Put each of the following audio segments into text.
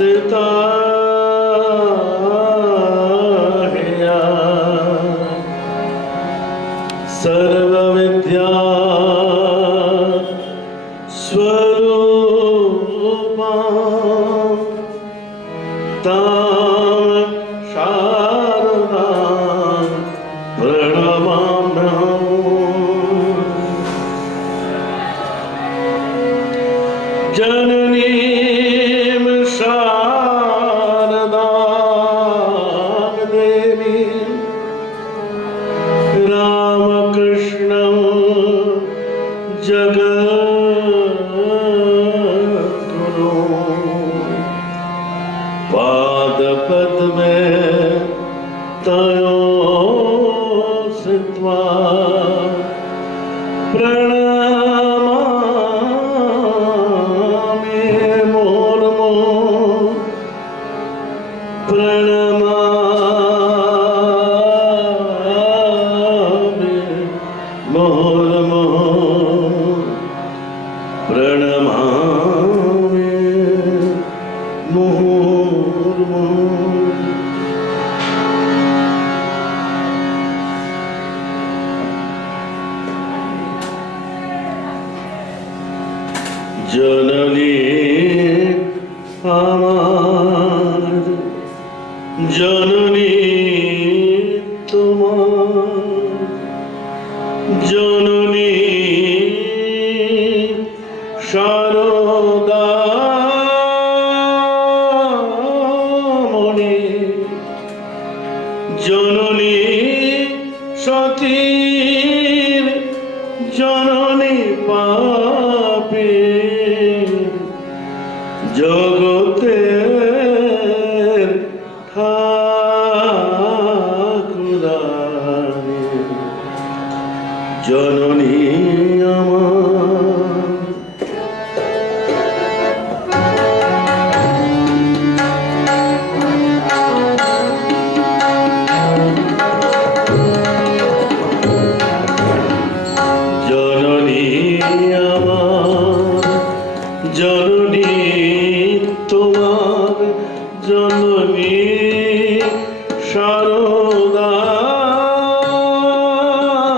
स्थिता हिया सर्वविद्या स्वरूपा तां शारदां प्रणमाम्यहम्। जननीं शारदां देवीं रामकृष्णं जगद्गुरुं पादपद्मे तयोः स्थित्वा प्रणमामि मुहुर्मुहुः प्रणमामि मुहुर्मुहुः प्रणमामि मुहुर्मुहुः। जननी আমার जननी তোমার जननी শারদামণি जननी সতীর जननी পাপী জগতের ঠাকুরানী जननी আমার जननी আমার जननी তোমার जननी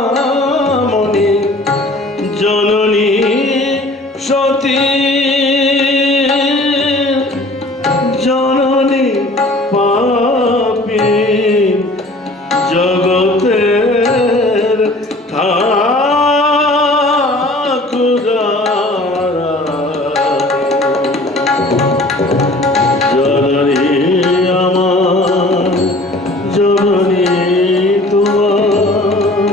শারদামণি जननी সতী जननी পাপী জগতের जननी আমার जननी তোমার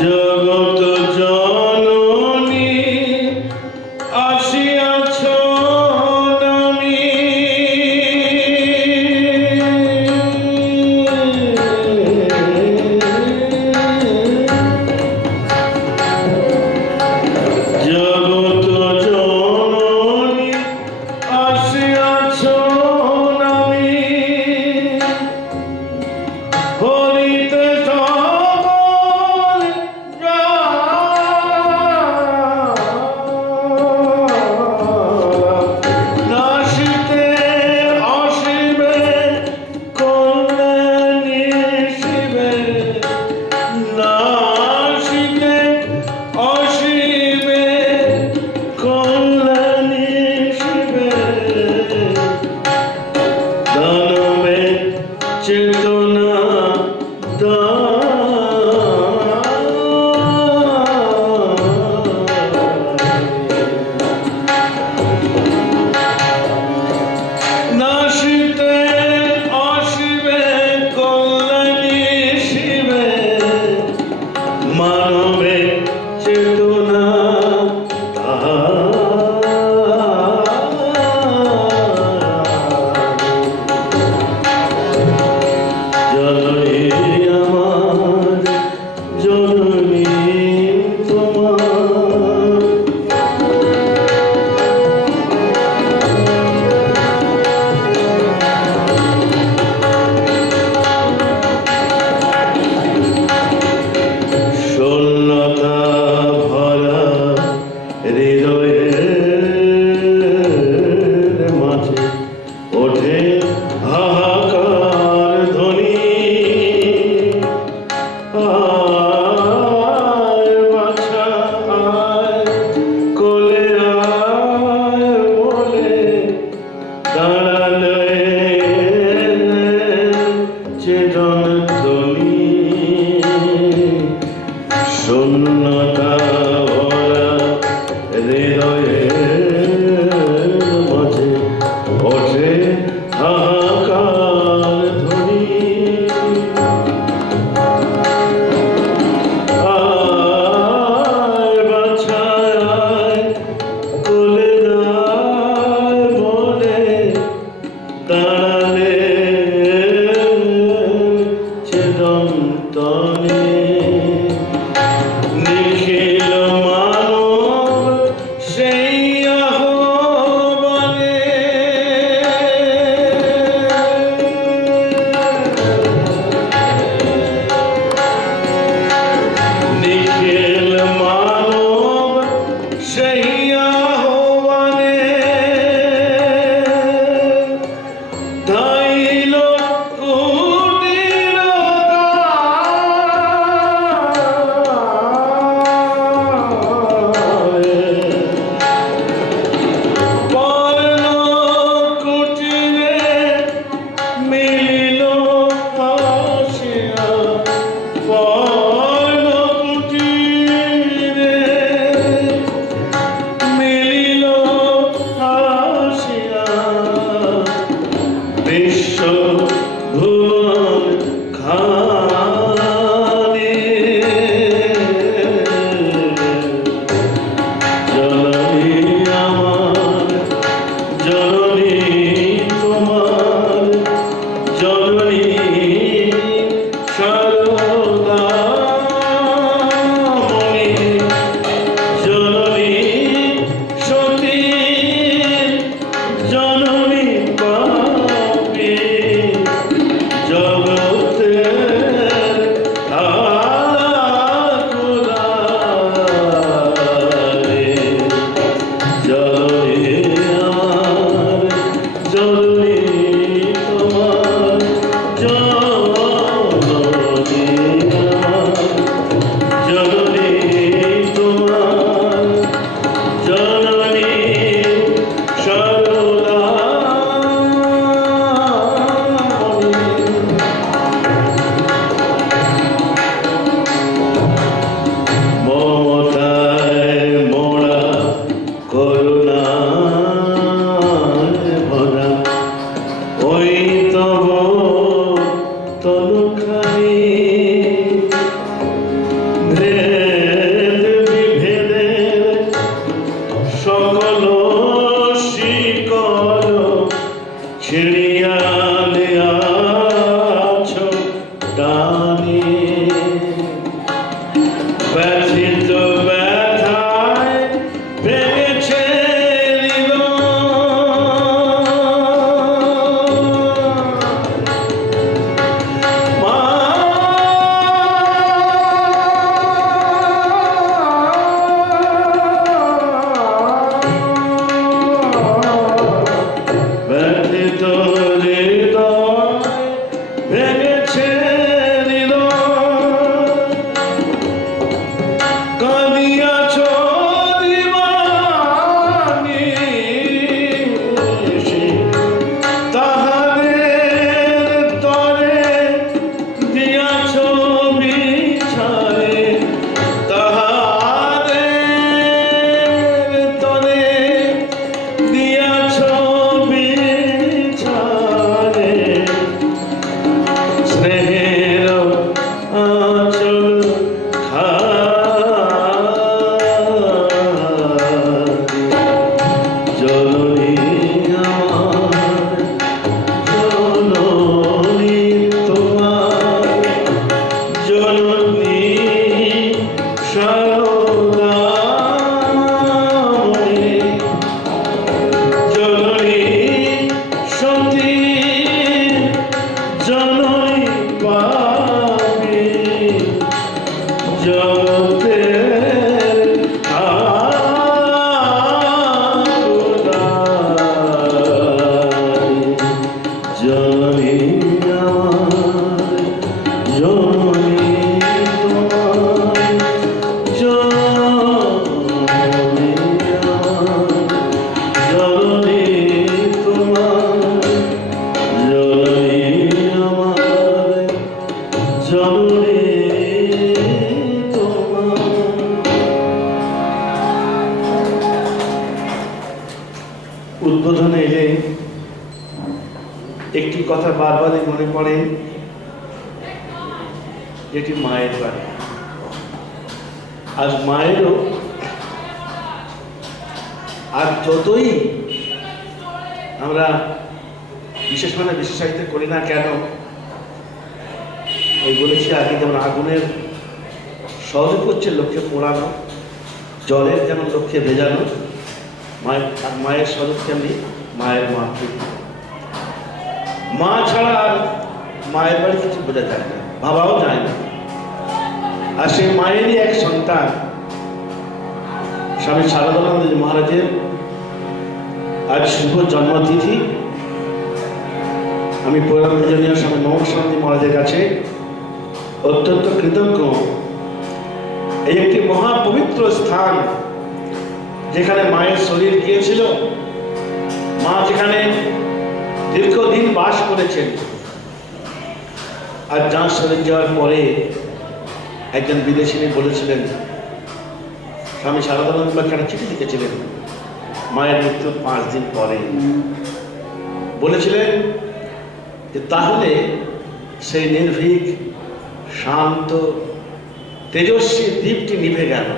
জগত জননী আসিয়াছ নামি ছিড়িয়া দিয়াছ টানি ব্যথিত ব্যথায় ভেঙেছে উদ্বোধনে এলে একটি কথা বারবারই মনে পড়ে, যেটি মায়ের বাড়ি। আজ মায়েরও আর যতই আমরা বিশেষ বিশেষায়িত করি না কেন, ওই বলেছি আগে যেমন আগুনের সহযোগ করছে লক্ষ্যে পোড়ানো, জলের যেমন লক্ষ্যে ভেজানো, মায়ের সহযোগ তেমনি মায়ের মাতৃত্ব। মা ছাড়া আর মায়ের বাড়ি কিছু বোঝা যায় না, ভাবাও যায় না। আর সেই মায়েরই এক সন্তান স্বামী শারদানন্দ মহারাজের আজ শুভ জন্মতিথি। আমি পূজনীয় স্বামী মহানন্দ মহারাজের কাছে অত্যন্ত কৃতজ্ঞ। এই একটি মহাপবিত্র স্থান, যেখানে মায়ের শরীর গিয়েছিল, মা যেখানে দীর্ঘদিন বাস করেছেন। আর যাঁর শরীর যাওয়ার পরে একজন বিদেশিনী বলেছিলেন, স্বামী শারদানন্দ একটা চিঠি লিখেছিলেন মায়ের মৃত্যুর 5 দিন পরে, বলেছিলেন যে তাহলে সেই নির্ভীক শান্ত তেজস্বী দ্বীপটি নিভে গেল।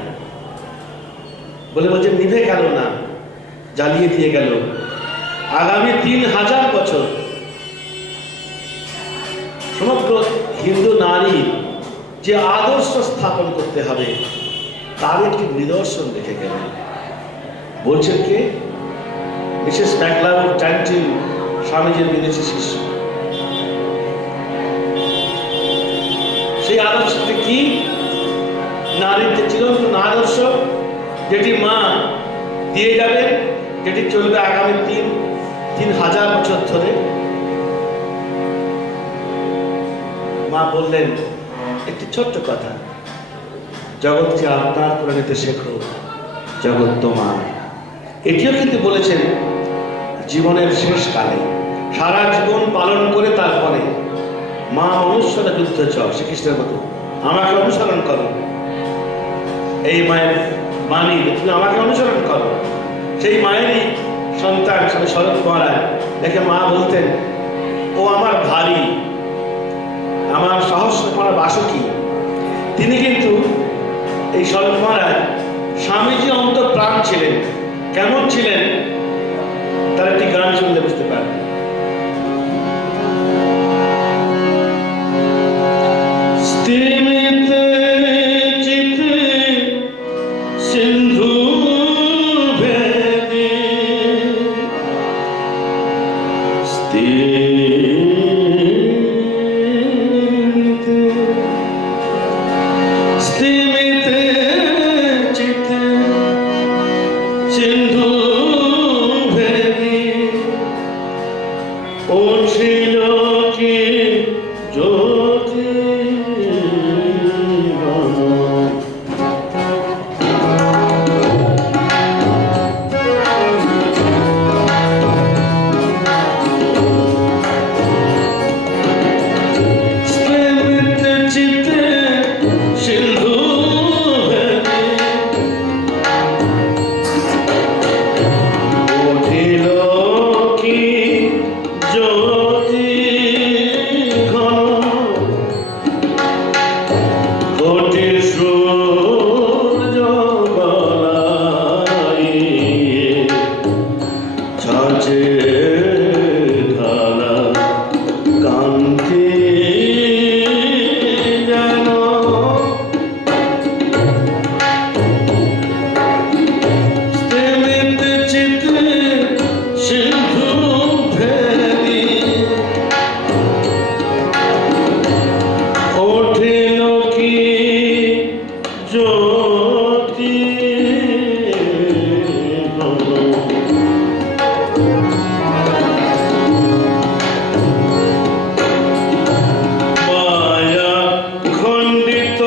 বলছে নিভে গেল না, জ্বালিয়ে দিয়ে গেল। আগামী 3000 বছর সমগ্র হিন্দু নারী যে আদর্শ স্থাপন করতে হবে তার একটি নিদর্শন রেখে গেলেন। বলছেন কে? মিসেস ম্যাকলাউড চ্যান্টিল, স্বামীজির বিদেশি শিষ্য। সেই আদর্শটি কি? নারীর যে চিরন্তন আদর্শ, যেটি মা দিয়ে যাবেন, যেটি চলবে আগামী 3000 বছর ধরে। মা বললেন একটি ছোট্ট কথা, জগৎকে আপনার করে নিতে শেখো, জগৎ তোমার। এটিও কিন্তু বলেছেন জীবনের শেষ কালে, সারা জীবন পালন করে তারপরে মা মনুষ্যরা যুদ্ধ চল, শ্রীকৃষ্ণের মতো আমাকে অনুসরণ করো। এই মায়ের বাণী, তুমি আমাকে অনুসরণ করো। সেই মায়েরই সন্তান স্বামী শরৎ মহারাজ, দেখে মা বলতেন, ও আমার ভারী, আমার সহস্রপরা বাসকি। তিনি কিন্তু এই শরৎ মহারাজ স্বামীজি অন্তঃপ্রাণ ছিলেন। কেমন ছিলেন তার একটি গান শুনলে বুঝতে পারবেন। স্তিমিতে চিতে সিন্ধু ভেদি উঠিল কি জ্যোতি স্তিমিতে চিতে সিন্ধু ভেদি উঠিল কি জ্যোতি ঘন কোটি সূর্য গলাইয়ে ছাঁচে ঢালা কান্তি যেন স্তিমিতে চিতে সিন্ধু ভেদি উঠিল কি জ্যোতি ঘন মায়া খণ্ডিত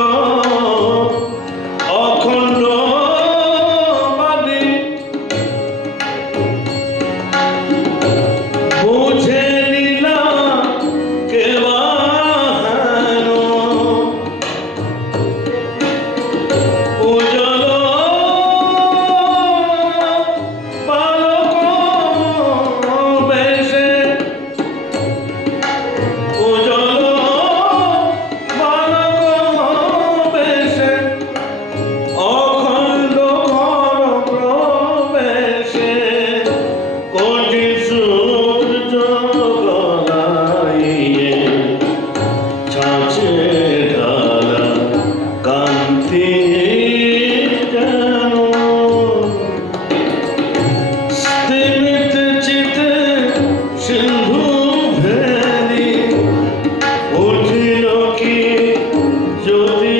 অখণ্ড বাদী বুঝে নিলা কেবা হেন উজ্জ্বল বালক বেশে উজ্জ্বল বালক বেশে অখণ্ড ঘর প্রবেশে কোটি সূর্য গলাইয়ে ছাঁচে ঢালা কান্তি যেন স্তিমিতে চিতে সিন্ধু ভেদি উঠিল কি জ্যোতি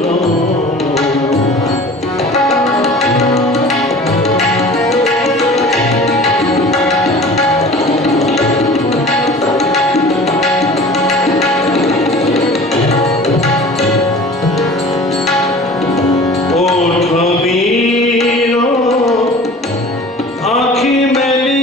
ঘন। ওঠ বীর আঁখি মেলি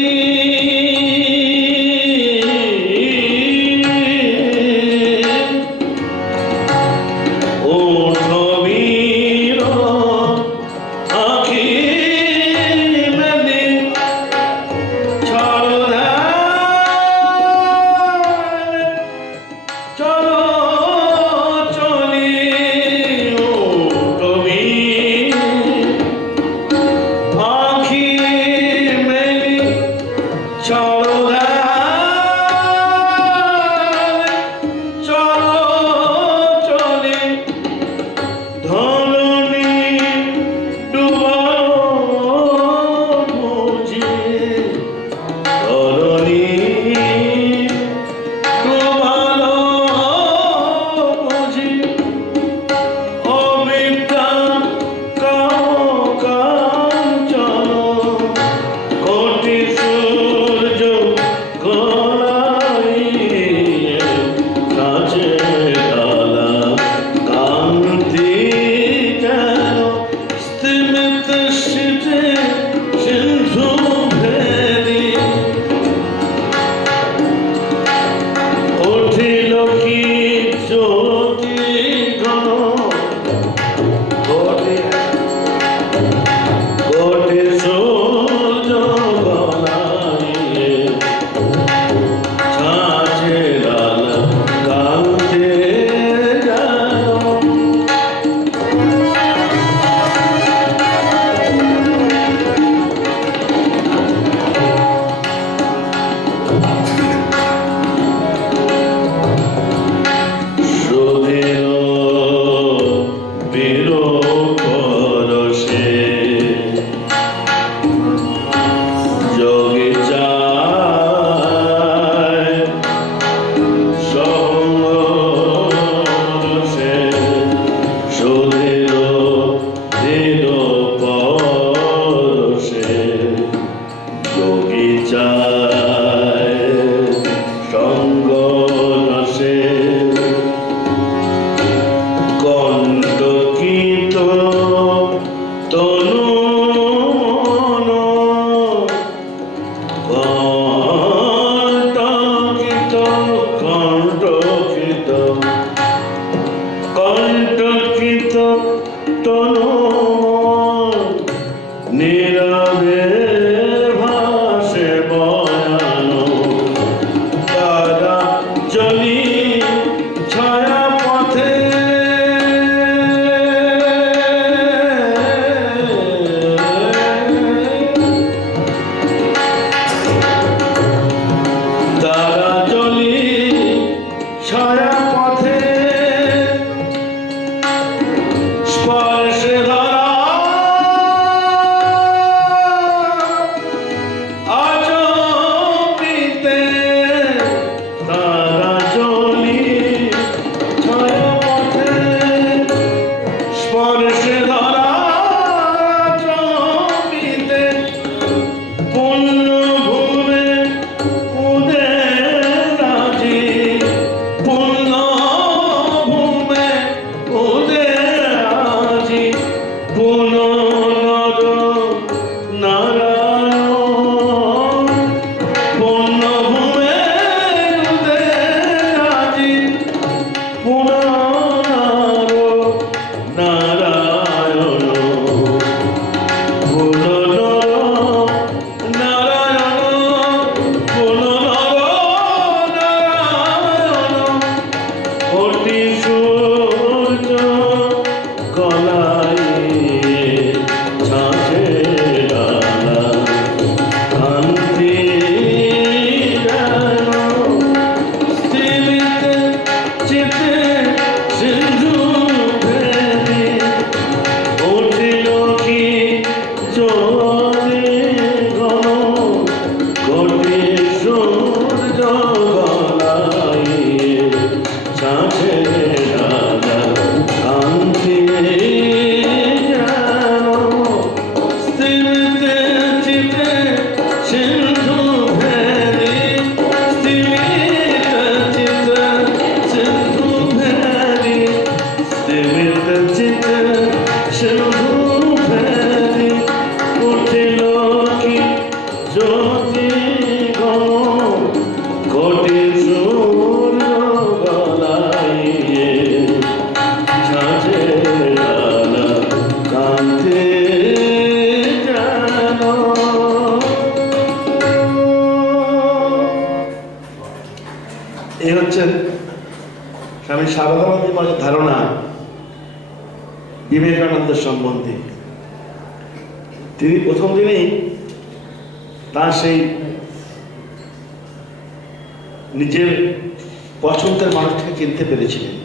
ওঠ বীর আঁখি মেলি চলো ধার চলো চলি ওঠ বীর আঁখি মেলি চলো ধার চলো চলি ধরণী ডুবালো বুঝি ধরণী ডুবালো বুঝি অবিদ্যা কাম কাঞ্চন কোটি সূর্য চায় সঙ্গ নাশে কণ্টকিত তনু মন কণ্টকিত কণ্টকিত কণ্টকিত তনু নীরবে ভাসে বয়ানো তারা চলি ছায়া পথে তারা চলি ছায়া পথে স্পর্শে ধরা আচমিতে তারা চলি ছায়া পথে স্পর্শে ধরা আচমিতে পুণ্য ভূমে উদের রাজি পুণ্য ভূমে উদের রাজি পুনর নারায়ণ পুণ্য ভূমে উদের রাজি পুনর নারায়ণ পুনর নারায়ণ পুনর নারায়ণ কোটি সূর্য গলায় ছাঁচে ডালা কান্তি যেন স্থিরিতে চিতে সিন্ধু ভেদি উঠিল কি জোরে গণ কোটি সূর্য গলায় ছাঁচে ডালা কান্তি যেন স্থিরিতে চিতে সিন্ধু ভেদি স্থিরিতে চিতে সিন্ধু ভেদি স্থিরিতে চিতে সিন্ধু ভেদি উঠিল কি জ্যোতি গণ কোটি সূর্য গলায় ছাঁচে ডালা কান্তি যেন। এই হচ্ছেন স্বামী সারদানন্দের মাঝে ধারণা বিবেকানন্দের সম্বন্ধে। তিনি প্রথম দিনেই তার সেই নিজের পছন্দের মানুষটাকে চিনতে পেরেছিলেন।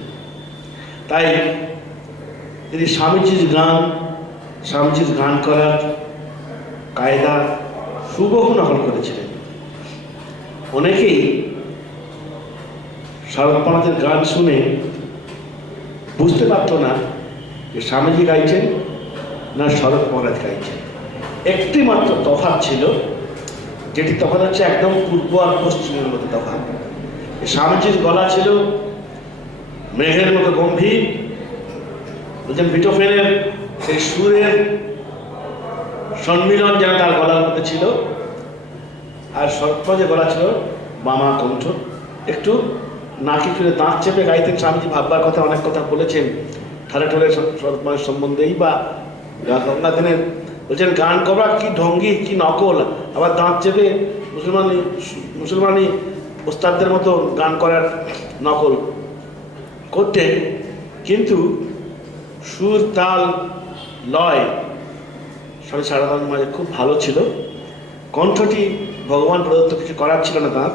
তাই তিনি স্বামীজির গান করার কায়দা সুবহু নকল করেছিলেন। অনেকেই শরৎপনাথের গান শুনে বুঝতে পারত না যে স্বামীজি গাইছেন না শরৎপনাথ গাইছেন। একটি মাত্র তফাৎ ছিল, যেটি তফাৎ হচ্ছে একদম পূর্ব আর পশ্চিমের মধ্যে তফাৎ। স্বামীজির গলা ছিল মেঘের মতো গম্ভীর, বলছেন বিটোফেনের সেই সুরের সম্মিলন যেন তার গলার মধ্যে ছিল। আর শরৎপনাথের গলা ছিল বামা কণ্ঠ, একটু নাকি ফিরে দাঁত চেপে গাইতেন। স্বামীজি ভাববার কথা অনেক কথা বলেছেন ঠালে ঠালে শরৎপনাথের সম্বন্ধেই বা গঙ্গা দিনের। বলছেন গান করা কি ঢঙ্গি কি নকল, আবার দাঁত চেপে মুসলমানি ওস্তাদদের মতো গান করার নকল করতেন। কিন্তু সুর তাল লয় স্বামী সারদানন্দের মাঝে খুব ভালো ছিল। কণ্ঠটি ভগবান প্রদত্ত, কিছু করার ছিল না তাঁর।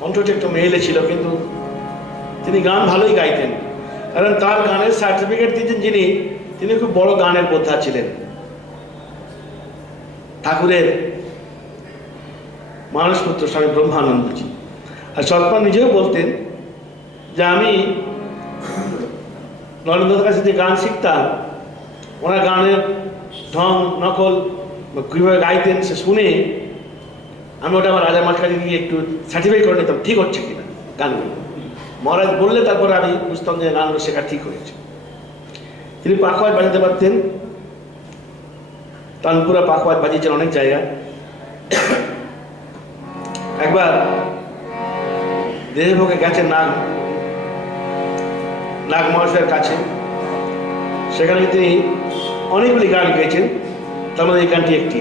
কণ্ঠটি একটু মেয়েলে ছিল, কিন্তু তিনি গান ভালোই গাইতেন। কারণ তার গানের সার্টিফিকেট দিয়েছেন যিনি, তিনি খুব বড় গানের বোদ্ধা ছিলেন। ঠাকুরের মানসপুত্র স্বামী ব্রহ্মানন্দজি। আর শরৎপনাথ নিজেও বলতেন যে আমি নরেন্দ্রনাথের কাছে যে গান শিখতাম, ওনার গানের ঢং নকল কীভাবে গাইতেন সে শুনে আমি ওটা আমার রাজা মাঝখানে গিয়ে একটু সার্টিফাই করে নিতাম ঠিক হচ্ছে কিনা গানগুলো। মহারাজ বললে তারপরে আমি বুঝতাম যে গানগুলো শেখা ঠিক হয়েছে। তিনি পাখোয়াজ বাজাতে পারতেন, তানপুরা পাখোয়াজ বাজিয়েছেন অনেক জায়গায়। একবার দেহভোগে গেছেন নাগ মহাশয়ের কাছে, সেখানে তিনি অনেকগুলি গান গেয়েছেন, তার মধ্যে এই গানটি একটি।